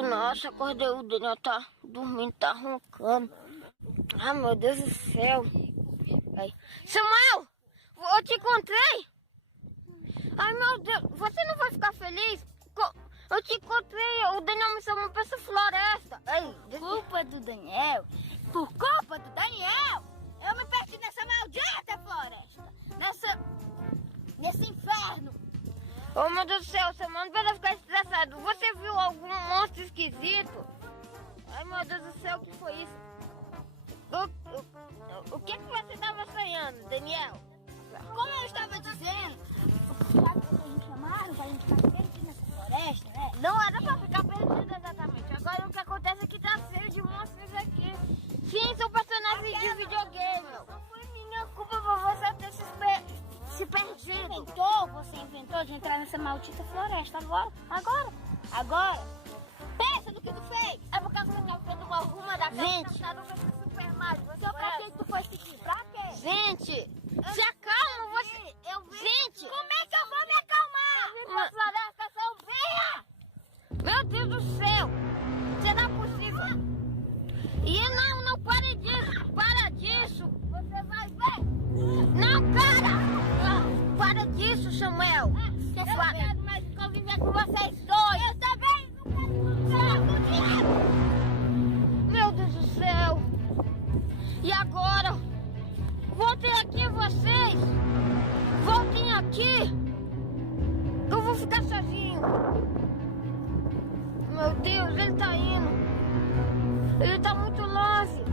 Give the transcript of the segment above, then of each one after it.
Nossa, acordei, o Daniel tá dormindo, tá roncando. Ai, meu Deus do céu. Aí. Samuel, eu te encontrei. Ai, meu Deus, você não vai ficar feliz? Eu te encontrei, o Daniel me chamou pra essa floresta. Ai, Culpa do Daniel? Por culpa do Daniel, eu me perdi nessa maldita floresta. Nesse inferno. Oh, meu Deus do céu, Samuel, não precisa ficar estressado. Você viu algum monstro esquisito? Ai, meu Deus do céu, o que foi isso? O que você estava sonhando, Daniel? Como eu estava dizendo, sabe o que a gente chamaram pra gente ficar perdido nessa floresta, né? Não era pra ficar perdido exatamente. Agora o que acontece é que tá cheio de monstros aqui. Sim, são personagens de videogame. Não foi minha culpa por você ter se perdido. Você inventou de entrar nessa maldita floresta agora. Pensa no que tu fez. É porque você tá vendo uma ruma daquela tartaruga do Super Mario. Então pra que tu foi seguir? Pra quê? Gente, se acalma, você... Gente! Como é que eu vou me acalmar? Uma floresta sombria! Meu Deus do céu! Será possível? E não, para disso! Para disso! Você vai ver! Não, cara! Para disso, Samuel! Eu não quero mais conviver com vocês dois! Eu também não quero Meu Deus do céu! E agora? Voltem aqui, vocês! Voltem aqui! Eu vou ficar sozinho! Meu Deus, ele tá indo! Ele tá muito longe!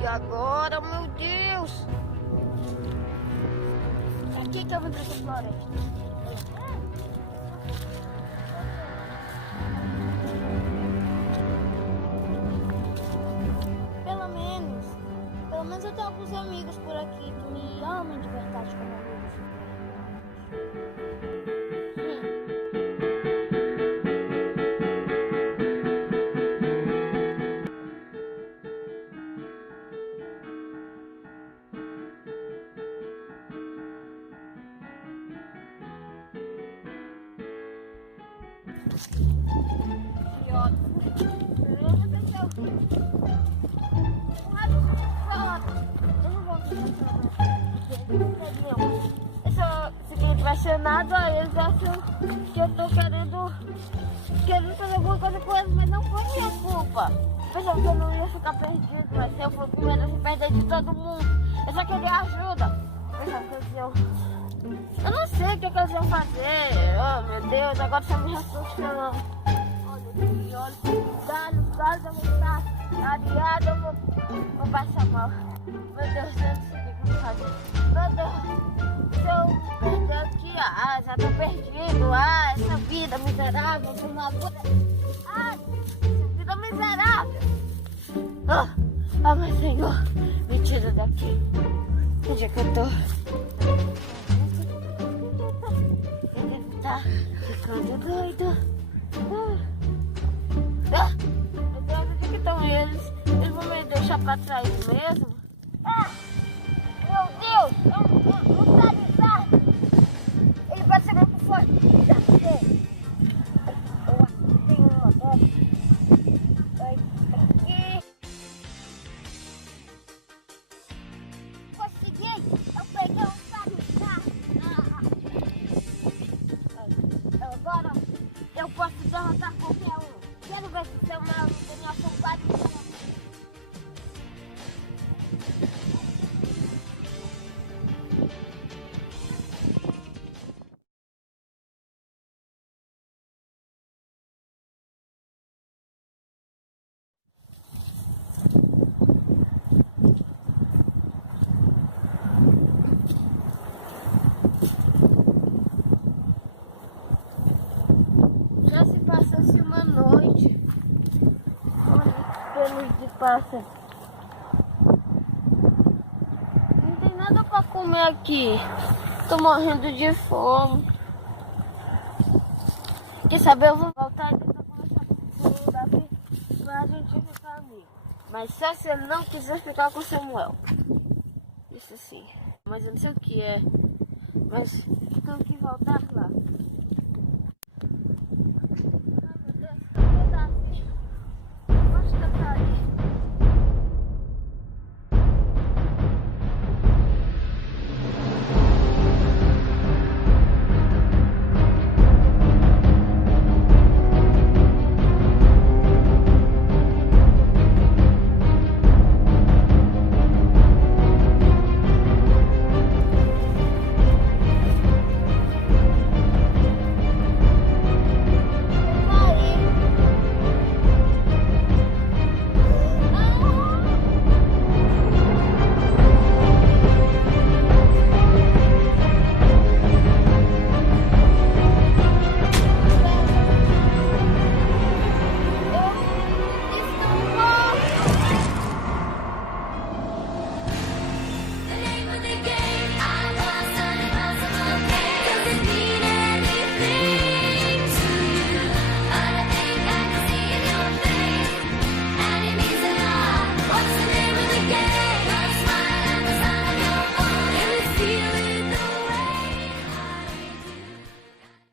E agora, meu Deus! Aqui que eu vim pra essa floresta. Pelo menos eu tenho alguns amigos por aqui que me amam de verdade como amigos. Se quem vai ser nada, eles acham que eu tô querendo fazer alguma coisa com eles, mas não foi minha culpa. Pensava que eu não ia ficar perdido, mas eu fui com medo de perder de todo mundo. Eu só queria ajuda. Eu não sei o que eles iam fazer. Oh, meu Deus, agora você me assustando. Olha, os galhos eu vou estar aliado, eu vou passar mal. Meu Deus, eu não sei o que eu vou fazer. Meu Deus, se eu perder aqui, já tô perdido. Essa vida miserável, de uma vida. Essa vida miserável. Meu Senhor, me tira daqui. Onde é que eu tô? Eu devo estar ficando doido. Meu Deus, onde é que estão eles? Eles vão me deixar pra trás mesmo? Meu Deus! Não tá avisado! Ele vai saber por fora. Já sei! Eu acho que tem uma dessas. Aqui. Consegui! Eu peguei um saco de carro. Agora eu posso derrotar qualquer um. Quero ver se o seu mal não tem afogado. Já se passou-se uma noite. Olha que pelos de pássaro. Não tem nada pra comer aqui. Tô morrendo de fome. Quer saber? Eu vou voltar aqui pra conversar com o Davi pra gente ficar amigo. Mas só se ele não quiser ficar com o Samuel. Isso sim. Mas eu não sei o que é. Mas tenho que voltar lá.